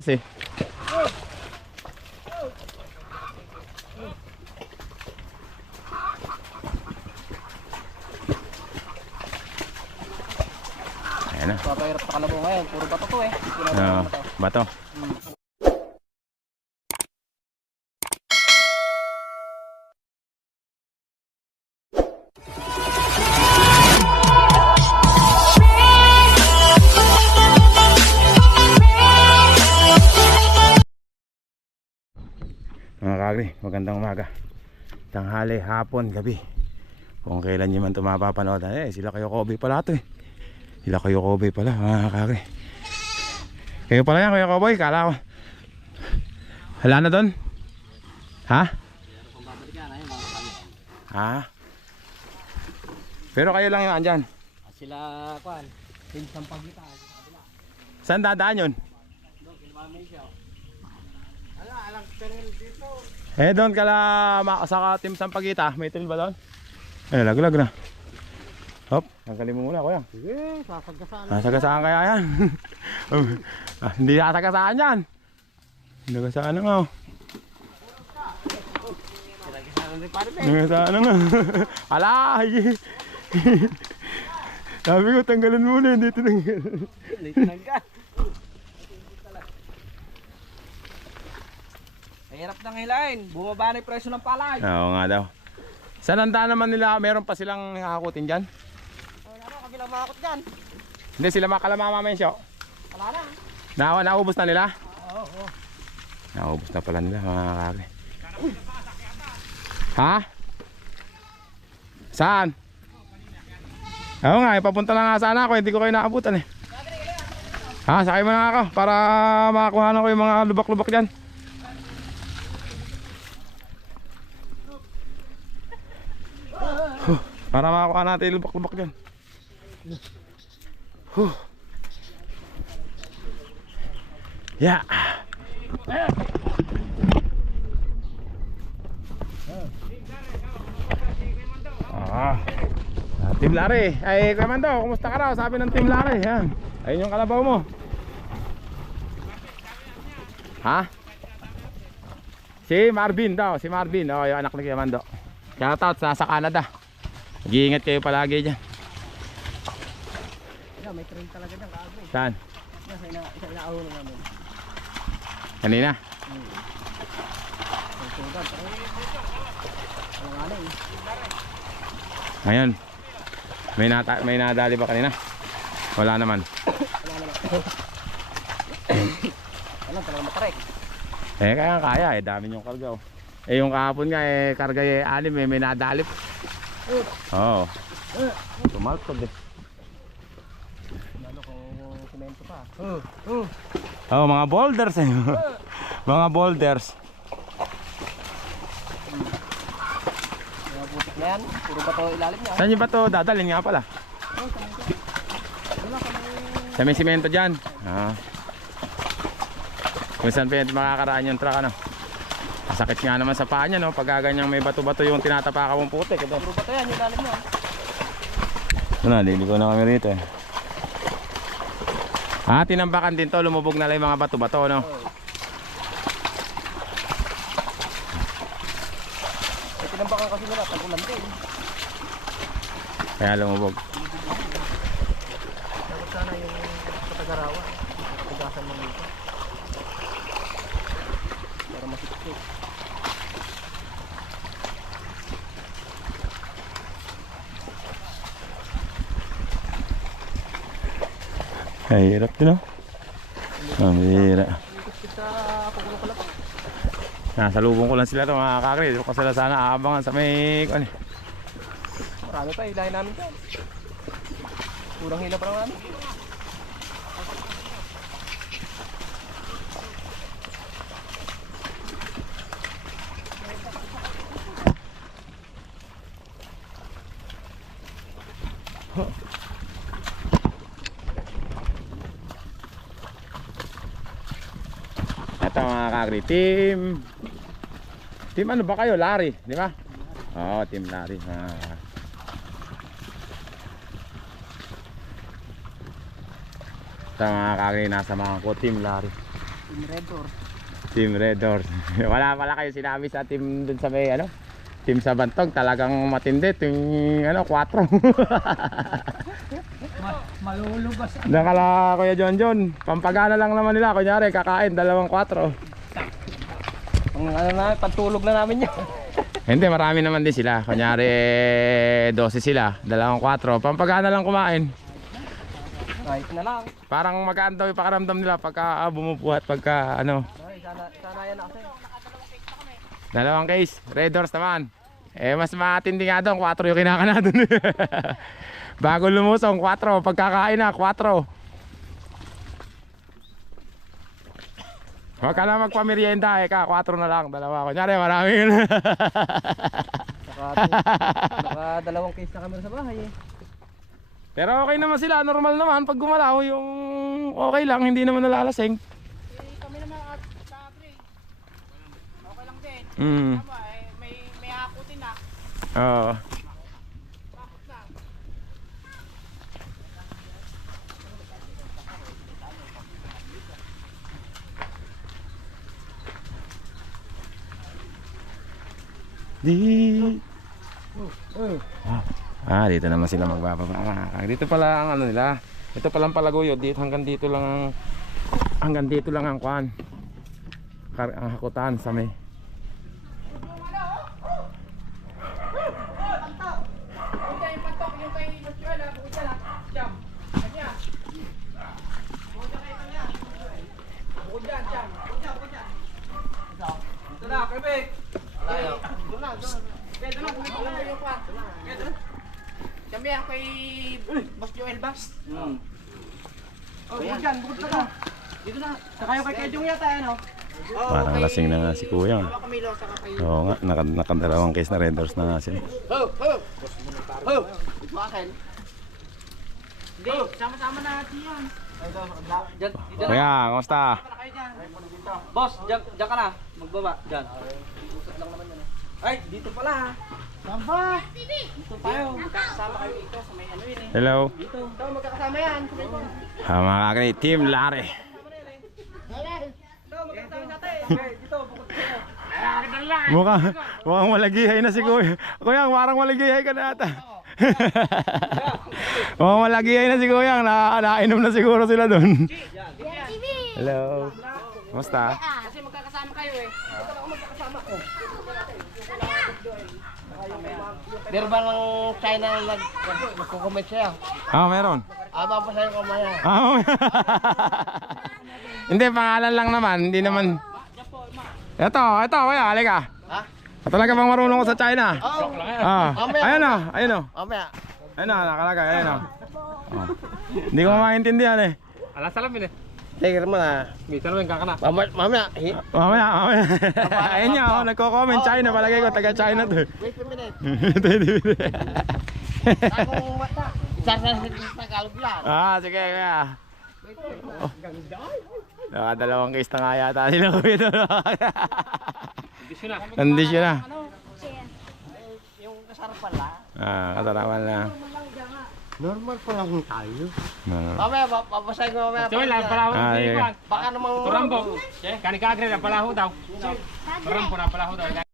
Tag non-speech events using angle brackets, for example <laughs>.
Kasi. Ayan na. Papahirap sa kalabaw ngayon. Puro bato to eh. Puro Ah, bato. bato. Mga kagri, magandang umaga. Tanghali, hapon, gabi. Kung kailan nyo man ito mapapanood. Eh, sila kayo Kobe pala ito eh. Sila kayo Kobe pala, mga kagri. Kayo pala yan, Kuya Koboy. Kala ko. Wala na doon? Ha? Ha? Pero kayo lang yung andyan. Sila, kwan. Pinsang pagkita. Saan dadaan yun? Ala, alang peril dito. Eh, doon kala ma- sa Team Sampagita. May trail ba doon? Eh, laglag na. Hop, tanggalin mo muna, kuya. Sige, sasagasaan. Nasagasaan kaya yan? <laughs> ah, hindi nasagasaan yan. Nasagasaan na nga. oh. Nasagasaan na nga. <laughs> Alay! <laughs> Sabi ko, tanggalin muna, hindi tinanggal. Hindi tinanggal. Mahirap nang hilain. Bumaba na yung presyo ng palay. Oo nga daw. Sa nanda naman nila, meron pa silang hakutin dyan? Wala na, kabilang makakot dyan. Hindi sila makalamama mensyo. Wala na. Na, naubos na nila? Oo, oo. Naubos na pala nila mga kare. Ha? Saan? Oo nga, ipapunta na nga sana ako, hindi ko kayo naabutan eh. Ha, sakay mo na ako para makakuha na ko yung mga lubak-lubak dyan. Para makakuha natin lubak-lubak dyan. Huh. Yeah. Ah. Ah, Team Larry. Ay, Kuya kumusta ka raw? Sabi ng Team Larry. Yan. Ayun yung kalabaw mo. Ha? Si Marvin daw, si Marvin. Oh, yung anak ni Kuya Mando. Shout out sa, sa Canada. Mag-iingat kayo palagi dyan. Yan, may train talaga dyan. Kaagri. Saan? Yan, sa ina, sa inaahon namin. Kanina? Eh. Ngayon. May, nata may nadali ba kanina? Wala naman. Wala, <coughs> talagang matarek. Eh kaya kaya eh dami yung karga oh. Eh yung kahapon nga eh karga eh anim eh may nadalip. Oo. Oh. Tumalpag eh. Lalo kung simento pa. Oh, mga boulders eh. <laughs> mga boulders. Mga butik na yan. Puro bato ilalim niya. Saan yung ba to dadalhin nga pala? Sa may simento dyan. Ah. Kung saan pa makakaraan yung truck ano. Masakit nga naman sa paa niya no. Pag ganyang may bato-bato yung tinatapakan mong putik. Ito. Puro bato yan, yung ilalim niya. Ano, liliko na kami rito eh. Ah, tinambakan din to. Lumubog na lang yung mga bato-bato no. Eh, tinambakan kasi nila, tagulan din. Kaya lumubog. Dapat sana yung katagarawan. Katugasan mo nito. Para masikip. Ay, hirap din oh. Ang hira. Ikit sa kukulo ko lang. Nasa lubong ko lang sila to mga kakri. Dito ko sila sana aabangan sa may... Ano, eh. Marami pa, ilahin namin dyan. Kurang hila pa lang namin. Kakri. Team... Team ano ba kayo? Larry, di ba? Oo, Team Larry. Ah. Ito mga kakri. Nasa mga ko. Team Larry. Team Red. Team Red <laughs> wala pala kayo sinabi sa team dun sa may ano? Team sa Bantog talagang matindi ting ano 4. <laughs> Malulugas. Nakala Kuya John John, pampagana lang naman nila. Kunyari kakain dalawang 4. Ang ano na, pantulog na namin yan. <laughs> Hindi, marami naman din sila. Kunyari 12 sila, dalawang 4. Pampagana lang kumain. Kahit na lang. Parang magaan daw yung pakaramdam nila pagka ah, bumubuhat, pagka ano. Ay, sana, sana yan ako. Dalawang case, Red Doors naman. Eh, mas matindi nga doon, 4 yung kinakana doon. <laughs> Bago lumusong, 4. Pagkakain na, 4. Huwag ka na magpamerienda, eh ka, 4 na lang, dalawa. Kunyari, marami yun. Naka, naka dalawang case na camera sa bahay eh. Pero okay naman sila, normal naman. Pag gumalaw, yung okay lang, hindi naman nalalasing. kami naman at sa pre. Okay lang din. Mm. Tama eh, may may hakutin na. Oo. Bakit Di. Ah, dito naman sila magbababa. Ah, dito pala ang ano nila. Ito palang palaguyod. Dito hanggang dito lang ang hanggang dito lang ang kwan. Kar ang hakutan sa may. Ah, bukod dyan ah. Dyan. Bukod dyan. Bukod dyan. Ito na, Kirby. Tayo. Na, na, dyan. Jam yan kay Boss Joel Bast. Hmm. Oh, bukod dyan, bukod dyan. Dito na. Saka yung kay Kejong yata ano? Oh, Parang lasing na nga si Kuya. Oo nga, naka, nakadalawang case na Red Doors na nga sila. Ho, ho. Ho. Bakit? Hindi, sama-sama natin yan. Kuya, dyan. Boss, diyan, diyan ka na. Magbaba, diyan. Usap lang naman yan. ah. Ay, dito pala ha. Samba! Dito tayo. Magkakasama kayo dito sa may ano yun eh. Hello. Dito. Ito, magkakasama yan. Ah, mga kakri, Team Lare. Mukhang, mukhang malagihay na si Kuya. Kuya, parang malagihay ka na ata. <laughs> mukhang malagihay na si Kuya. Na, nainom na siguro sila doon. Hello. Kumusta? Kasi magkakasama kayo eh. Meron ba ng China na nag nagko-comment siya? Ah, meron. Ah, pa sa'yo kamaya. Ah, oo. Hindi, pangalan lang naman. Hindi naman. Ito, ito, kuya, halika. Ha? Talaga bang marunong ko sa China? Oh, Ah, ayun o, ayun o. mamaya. Ayun o, nakalagay, ayun o. Oh. Hindi ko maintindihan eh. Alas salamin eh. Tingnan mo na. May salamin ka na. Mamaya, mamaya. Mamaya, mamaya. <laughs> Ayun niya, oh, nagko-comment China. Palagay ko, taga China to. Wait a minute. ah, Akong mata. Isa sa Tagalog lang. sige, kuya. Oh. Nakadalawang case na nga yata sila <laughs> kuya doon. Kondisyon na. Yung kasarap pala. Ah, kasarapan na. Normal pa lang tayo. Ah. Mamaya, papasahin ko mamaya. Joy lang pala Ah, ho. sige. Baka namang... Turambo. Kani ka agre na pala ho daw. Turambo na pala ho daw.